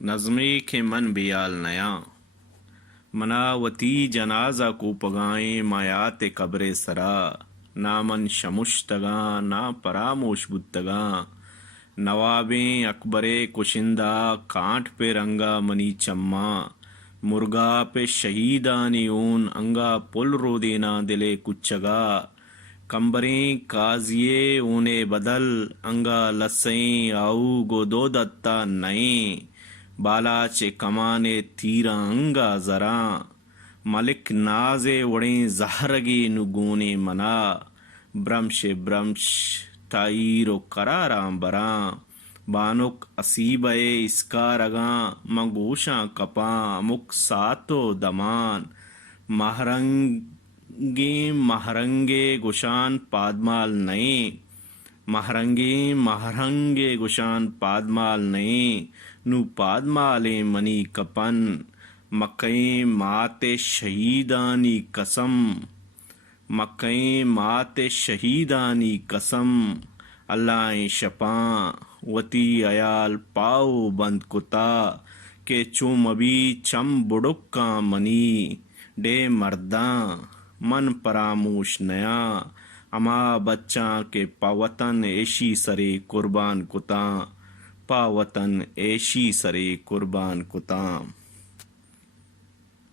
نظمی کے من بیال نیا مناوتی جنازہ کو پگائیں مایات قبر سرا نامن شمشتگاں نا پراموش بتگاں نوابیں اکبر کشندہ کانٹ پہ رنگا منی چما مرگا پہ شہیدانی اون انگا پل رو دینا دلے کچگا کمبریں کازیے اونے بدل انگا لسیں آؤ گو دو دتا نئیں بالا چے کمانے تیرا انگا زراں ملک نازے وڑیں زہرگی نگونے منا برمش برمش تائیر و قراراں براں بانک اسیبے اسکارگاں مگوشاں کپاں مک ساتو دمان مہرنگے گشان پادمال نئیں مہرنگے گشان پادمال نئیں نو پادمالیں منی کپن مکئیں مات شہیدانی قسم اللہ شپاں وتی عیال پاؤ بند کتا کہ چوں مبی چم بڑکاں منی ڈے مرداں من پراموش نیا اما بچاں کے پاوطن ایشی سرے قربان کتاں